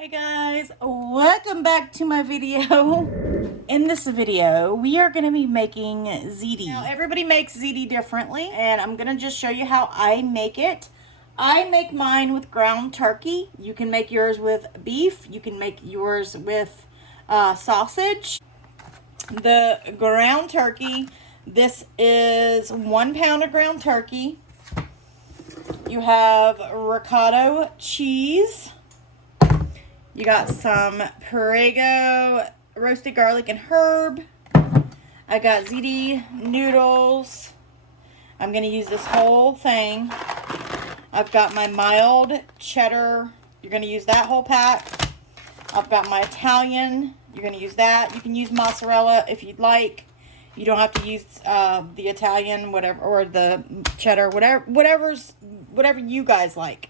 Hey guys, welcome back to my video. In this video, we are going to be making ziti. Now, everybody makes ziti differently, and I'm going to just show you how I make it. I make mine with ground turkey. You can make yours with beef. You can make yours with sausage. The ground turkey, this is 1 pound of ground turkey. You have ricotta cheese. You got some Perego roasted garlic and herb. I got ziti noodles. I'm going to use this whole thing. I've got my mild cheddar. You're going to use that whole pack. I've got my Italian. You're going to use that. You can use mozzarella if you'd like. You don't have to use the Italian, whatever, or the cheddar, whatever you guys like.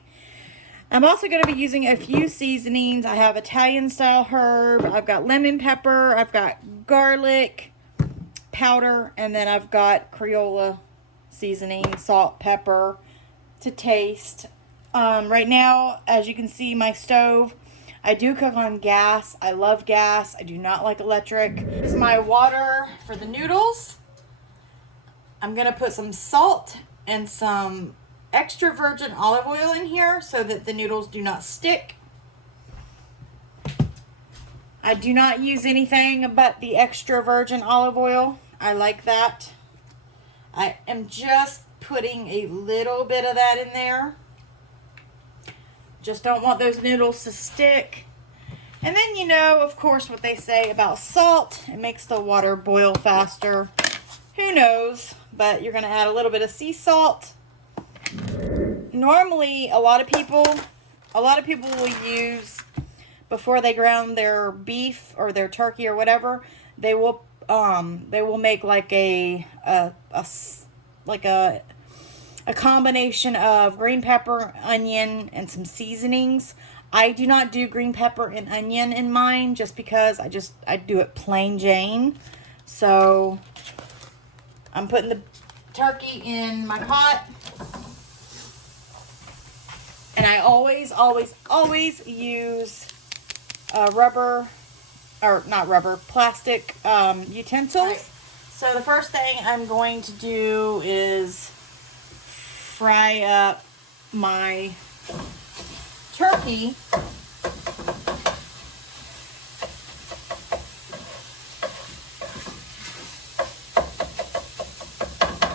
I'm also going to be using a few seasonings. I have Italian style herb. I've got lemon pepper. I've got garlic powder. And then I've got Crayola seasoning, salt, pepper to taste. Right now, as you can see, my stove, I do cook on gas. I love gas. I do not like electric. This is my water for the noodles. I'm going to put some salt and some extra virgin olive oil in here so that the noodles do not stick. I do not use anything but the extra virgin olive oil. I like that. I am just putting a little bit of that in there. Just don't want those noodles to stick. And then, you know, of course, what they say about salt. It makes the water boil faster. Who knows? But you're going to add a little bit of sea salt. Normally, a lot of people will use, before they ground their beef or their turkey or whatever, they will make like a combination of green pepper, onion, and some seasonings. I do not do green pepper and onion in mine just because I do it plain Jane. So I'm putting the turkey in my pot. And I always use plastic utensils. Right. So the first thing I'm going to do is fry up my turkey.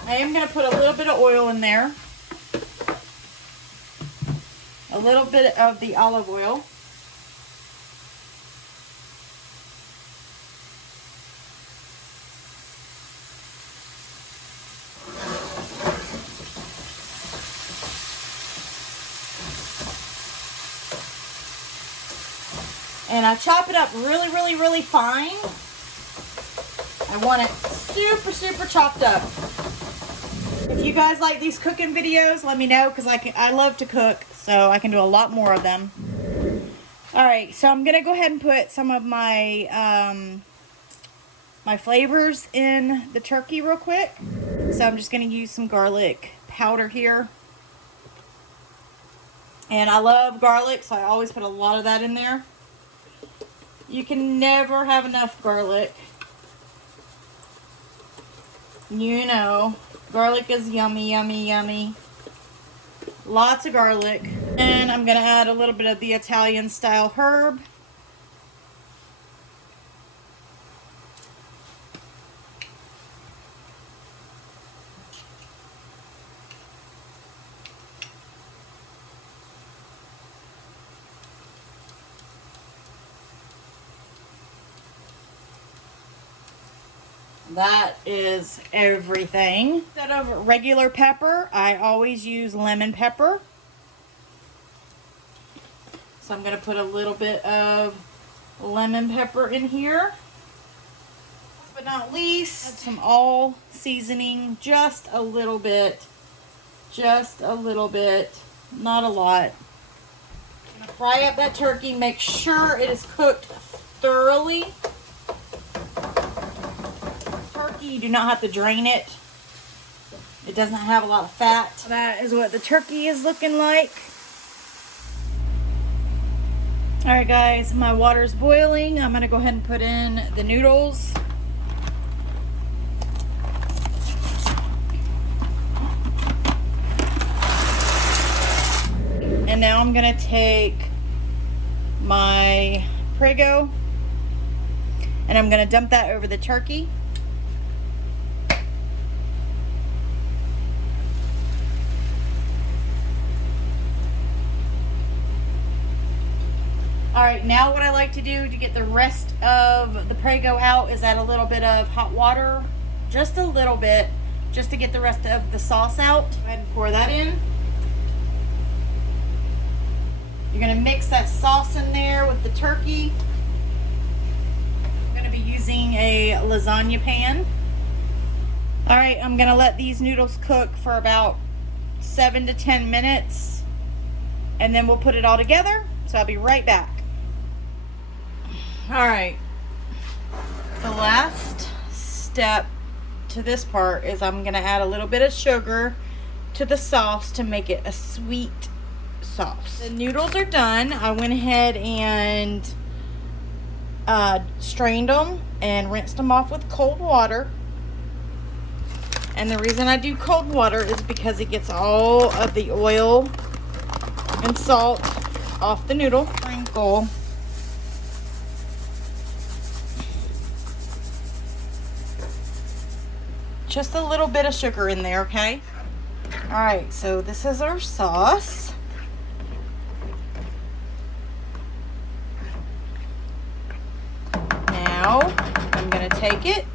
I am going to put a little bit of oil in there. A little bit of the olive oil. And I chop it up really fine. I want it super chopped up. If you guys like these cooking videos, let me know, because I love to cook, so I can do a lot more of them. Alright, so I'm going to go ahead and put some of my my flavors in the turkey real quick. So I'm just going to use some garlic powder here. And I love garlic, so I always put a lot of that in there. You can never have enough garlic. You know, garlic is yummy. Lots of garlic. And I'm going to add a little bit of the Italian style herb. That is everything. Instead of regular pepper, I always use lemon pepper. So I'm going to put a little bit of lemon pepper in here. Last but not least, add some all seasoning, just a little bit. Just a little bit, not a lot. I'm going to fry up that turkey, make sure it is cooked thoroughly. You do not have to drain it. It doesn't have a lot of fat. That is what the turkey is looking like. All right, guys, my water's boiling. I'm gonna go ahead and put in the noodles. And now I'm gonna take my Prego and I'm gonna dump that over the turkey. All right, now what I like to do to get the rest of the Prego out is add a little bit of hot water, just a little bit, just to get the rest of the sauce out. Go ahead and pour that in. You're gonna mix that sauce in there with the turkey. I'm gonna be using a lasagna pan. All right, I'm gonna let these noodles cook for about 7 to 10 minutes, and then we'll put it all together. So I'll be right back. All right, the last step to this part is I'm gonna add a little bit of sugar to the sauce to make it a sweet sauce. The noodles are done. I went ahead and strained them and rinsed them off with cold water. And the reason I do cold water is because it gets all of the oil and salt off the noodle. Sprinkle just a little bit of sugar in there, okay? All right, so this is our sauce. Now I'm gonna take it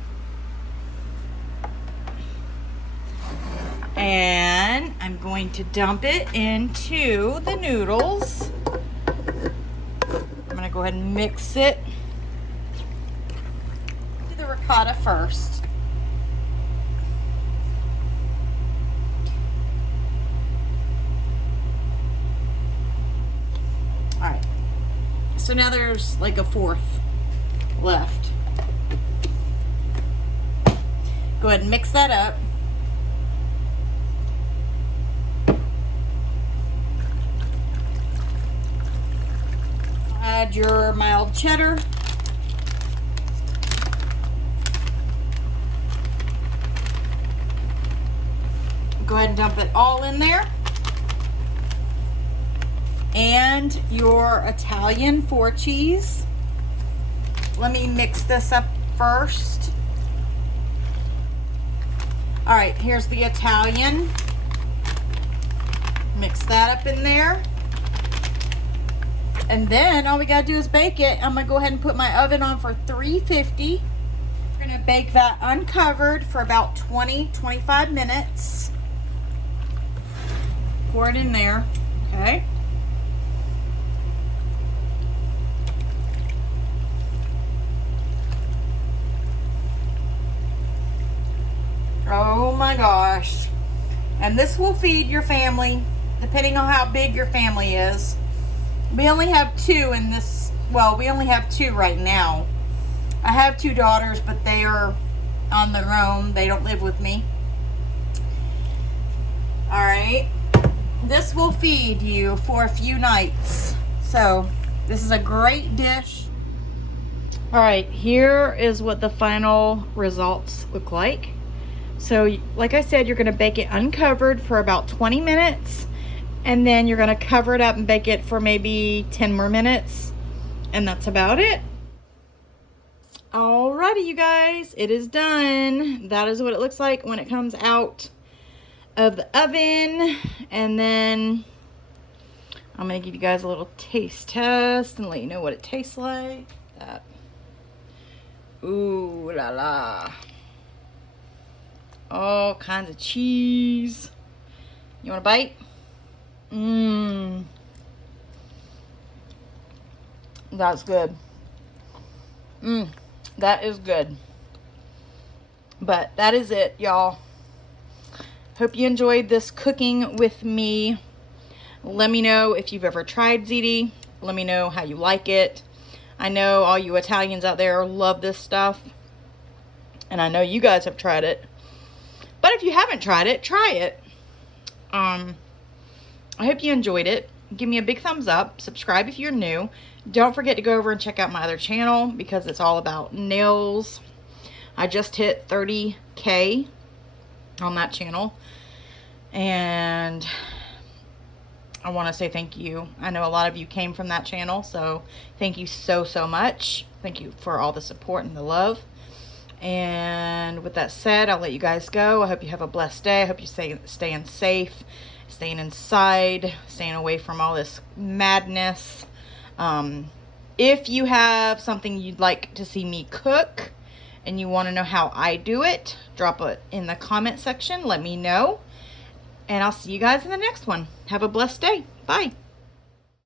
and I'm going to dump it into the noodles. I'm gonna go ahead and mix it. Do the ricotta first. All right, so now there's like a fourth left. Go ahead and mix that up. Add your mild cheddar. Go ahead and dump it all in there. And your Italian 4 cheese. Let me mix this up first. All right, here's the Italian. Mix that up in there. And then all we gotta do is bake it. I'm gonna go ahead and put my oven on for 350. We're gonna bake that uncovered for about 20-25 minutes. Pour it in there, okay? Oh my gosh. And this will feed your family, depending on how big your family is. We only have 2 in this, well, we only have 2 right now. I have 2 daughters, but they are on their own. They don't live with me. All right. This will feed you for a few nights. So this is a great dish. All right, here is what the final results look like. So like I said, you're gonna bake it uncovered for about 20 minutes. And then you're gonna cover it up and bake it for maybe 10 more minutes. And that's about it. Alrighty, you guys, it is done. That is what it looks like when it comes out of the oven. And then I'm gonna give you guys a little taste test and let you know what it tastes like. That. Ooh la la. All kinds of cheese. You want a bite? Mmm. That's good. That is good. But that is it, y'all. Hope you enjoyed this cooking with me. Let me know if you've ever tried ziti. Let me know how you like it. I know all you Italians out there love this stuff. And I know you guys have tried it. But if you haven't tried it, try it. I hope you enjoyed it. Give me a big thumbs up. Subscribe if you're new. Don't forget to go over and check out my other channel because it's all about nails. I just hit 30K on that channel, and I want to say thank you. I know a lot of you came from that channel, so thank you so much. Thank you for all the support and the love. And with that said, I'll let you guys go. I hope you have a blessed day. I hope you staying safe, staying inside, staying away from all this madness. If you have something you'd like to see me cook and you want to know how I do it, drop it in the comment section. Let me know. And I'll see you guys in the next one. Have a blessed day. Bye.